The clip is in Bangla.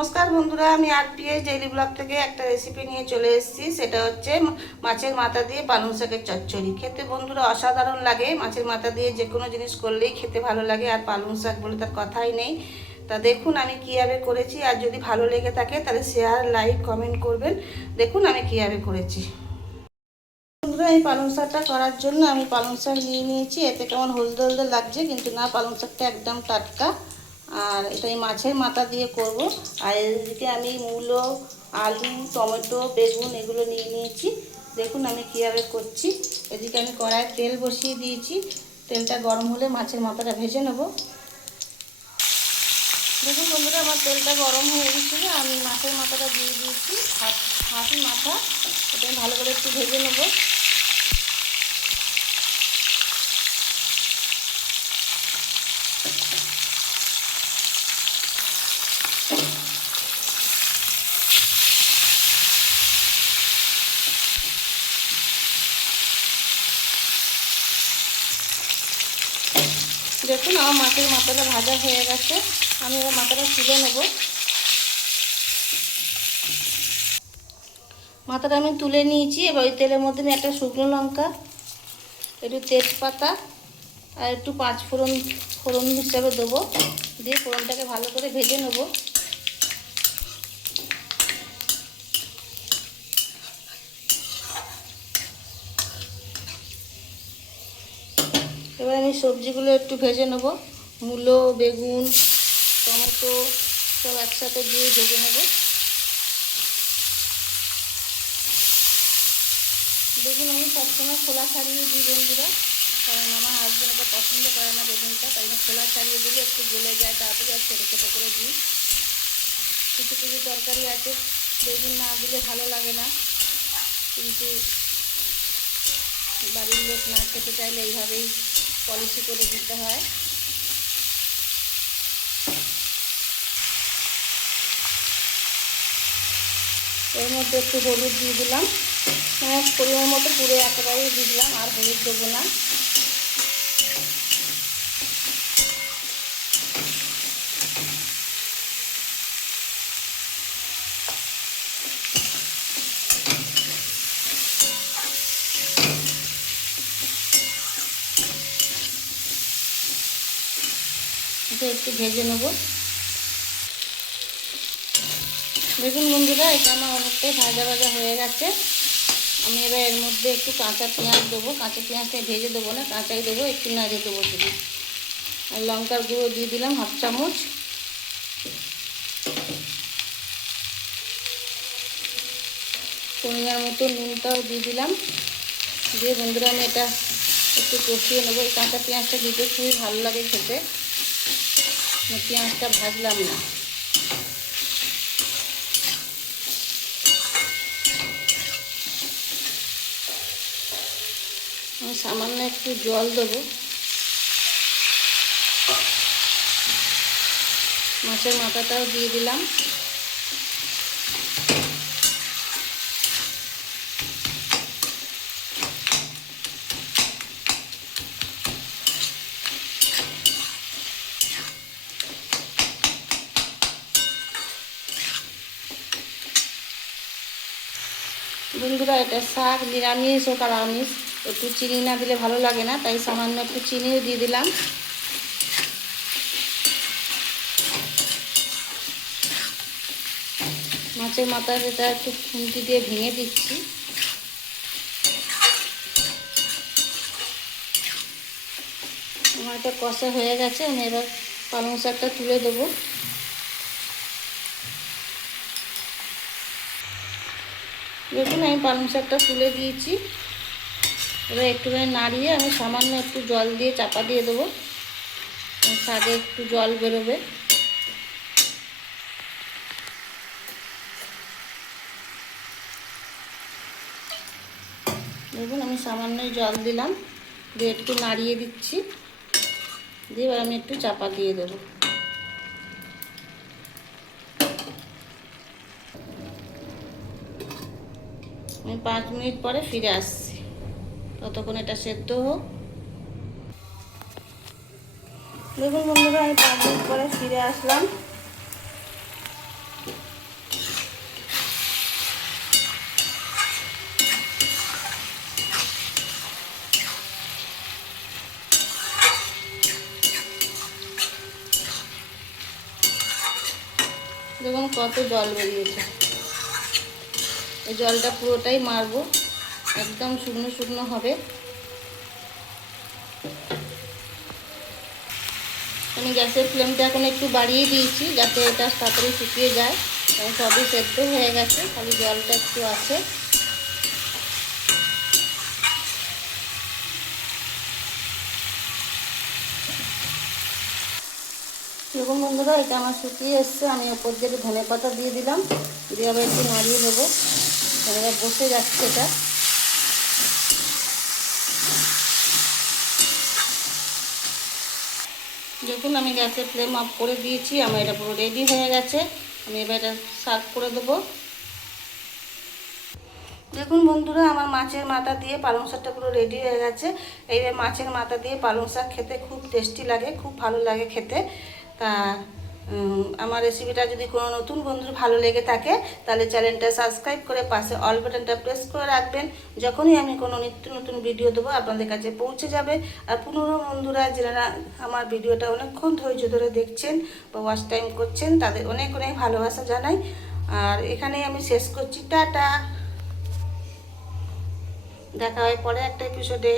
নমস্কার বন্ধুরা, আমি আরপিএস ডেইলি ব্লগ থেকে একটা রেসিপি নিয়ে চলে এসেছি। সেটা হচ্ছে মাছের মাথা দিয়ে পালং শাকের চচ্চড়ি। খেতে বন্ধুরা অসাধারণ লাগে। মাছের মাথা দিয়ে যে কোনো জিনিস করলেই খেতে ভালো লাগে, আর পালং শাক বলে তার কথাই নেই। তা দেখুন আমি কীভাবে করেছি, আর যদি ভালো লেগে থাকে তাহলে শেয়ার লাইক কমেন্ট করবেন। দেখুন আমি কীভাবে করেছি। বন্ধুরা, এই পালং শাকটা করার জন্য আমি পালং শাক নিয়ে নিয়েছি। এতে কেমন হলদে হলদে লাগছে, কিন্তু না, পালং শাকটা একদম টাটকা। আর এটা এই মাছের মাথা দিয়ে করব। আর এদিকে আমি মূলো, আলু, টমেটো, বেগুন এগুলো নিয়ে নিয়েছি। দেখুন আমি কীভাবে করছি। এদিকে আমি কড়াইয়ে তেল বসিয়ে দিয়েছি। তেলটা গরম হলে মাছের মাথাটা ভেজে নেব। দেখুন বন্ধুরা, আমার তেলটা গরম হয়ে গেছিল। আমি মাছের মাথাটা দিয়ে দিয়েছি। হাফ মাথা। এটা আমি ভালো করে একটু ভেজে নেব। দেখুন, আমার মাছের মাথাটা ভাজা হয়ে গেছে। আমি এবার মাথাটা তুলে নেব। মাথাটা আমি তুলে নিয়েছি। এবার ওই তেলের মধ্যে আমি একটা শুকনো লঙ্কা, একটু তেজপাতা, আর একটু পাঁচ ফোড়ন ফোড়ন হিসাবে দেবো। দিয়ে ফোড়নটাকে ভালো করে ভেজে নেব। এবার আমি সবজিগুলো একটু ভেজে নেব। মূলো, বেগুন, টমেটো সব একসাথে দিয়ে ভেজে নেব। বেগুন আমি সবসময় খোলা ছাড়িয়ে দিই বন্ধুরা, কারণ আমার হাজব্যান্ড এটা পছন্দ করে না বেগুনটা, তাই খোলা ছাড়িয়ে দিলে একটু গলে যায় তাড়াতাড়ি আর ছোটো ছোটো করে দিই। কিছু কিছু তরকারি আছে, বেগুন না দিলে ভালো লাগে না। কিন্তু বাড়ির লোক না খেতে চাইলে এইভাবেই পলিসি করে দিতে হয়। এর মধ্যে একটু হলুদ দিয়ে দিলাম। হ্যাঁ পরিমাণ মতো পুরো একেবারেই দিয়ে দিলাম, আর হলুদ দেবো না এটা একটু ভেজে নেব। দেখুন বন্ধুরা, এটা আমার অনেকটাই ভাজা ভাজা হয়ে গেছে। আমি এবার এর মধ্যে একটু কাঁচা পেঁয়াজ দেবো। কাঁচা পেঁয়াজটা ভেজে দেবো না, কাঁচাই দেবো, একটু নাড়ে দেবো শুধু আর লঙ্কার গুঁড়ো দিয়ে দিলাম হাফ চামচ। পরিমাণ মতো নুনটাও দিয়ে দিলাম। দিয়ে বন্ধুরা আমি এটা একটু কষিয়ে নেব। এই কাঁচা পেঁয়াজটা দিতে খুবই ভালো লাগে খেতে। পেঁয়াজটা ভাজলাম না। সামান্য একটু জল দেবো। মাছের মাথাটাও দিয়ে দিলাম। বন্ধুরা, এটা শাক, নিরামিষ ও আর আমিষ একটু চিনি না দিলে ভালো লাগে না, তাই সামান্য একটু চিনিও দিয়ে দিলাম। মাছের মাথা যেটা একটু খুন্তি দিয়ে ভেঙে দিচ্ছি। আমার এটা কষা হয়ে গেছে, আমি এবার পালং শাকটা তুলে দেবো। দেখুন, আমি পালং শাকটা তুলে দিয়েছি। এবার একটুখানি নাড়িয়ে আমি সামান্য একটু জল দিয়ে চাপা দিয়ে দেবো। শাকে একটু জল বেরোবে। দেখুন, আমি সামান্যই জল দিলাম। দিয়ে একটু নাড়িয়ে দিচ্ছি। দিয়ে এবার আমি একটু চাপা দিয়ে দেবো। আমি পাঁচ মিনিট পরে ফিরে আসছি। ততক্ষণ এটা সেদ্ধ হোক। দেখুন বন্ধুরা, আমি পাঁচ মিনিট পরে ফিরে আসলাম। দেখুন কত জল বেরিয়েছে। এই জলটা পুরোটাই মারবো। একদম শুকনো শুকনো হবে। আমি গ্যাসের ফ্লেমটা এখন একটু বাড়িয়ে দিয়েছি যাতে এটা তাড়াতাড়ি শুকিয়ে যায়। সবই সেদ্ধ হয়ে গেছে, খালি জলটা একটু আছে। দেখুন বন্ধুরা, এটা আমার শুকিয়ে এসছে। আমি ওপর দিয়ে ধনে পাতা দিয়ে দিলাম। দিয়ে আবার একটু নাড়িয়ে নেব এবার বসে যাচ্ছে এটা। দেখুন, আমি গ্যাসের ফ্লেম অফ করে দিয়েছি, আমার এটা পুরো রেডি হয়ে গেছে। আমি এবার এটা সার্ভ করে দেবো। দেখুন বন্ধুরা, আমার মাছের মাথা দিয়ে পালং শাকটা পুরো রেডি হয়ে গেছে। এইবার মাছের মাথা দিয়ে পালং শাক খেতে খুব টেস্টি লাগে, খুব ভালো লাগে খেতে। তা আমার রেসিপিটা যদি কোনো নতুন বন্ধুর ভালো লেগে থাকে, তাহলে চ্যানেলটা সাবস্ক্রাইব করে পাশে অল বাটনটা প্রেস করে রাখবেন। যখনই আমি কোনো নিত্য নতুন ভিডিও দেবো, আপনাদের কাছে পৌঁছে যাবে। আর পুনরো বন্ধুরা, যারা আমার ভিডিওটা অনেকক্ষণ ধৈর্য ধরে দেখছেন বা ওয়াচ টাইম করছেন, তাদের অনেক অনেক ভালোবাসা জানাই। আর এখানেই আমি শেষ করছি। টাটা! দেখা হয় পরে একটা এপিসোডে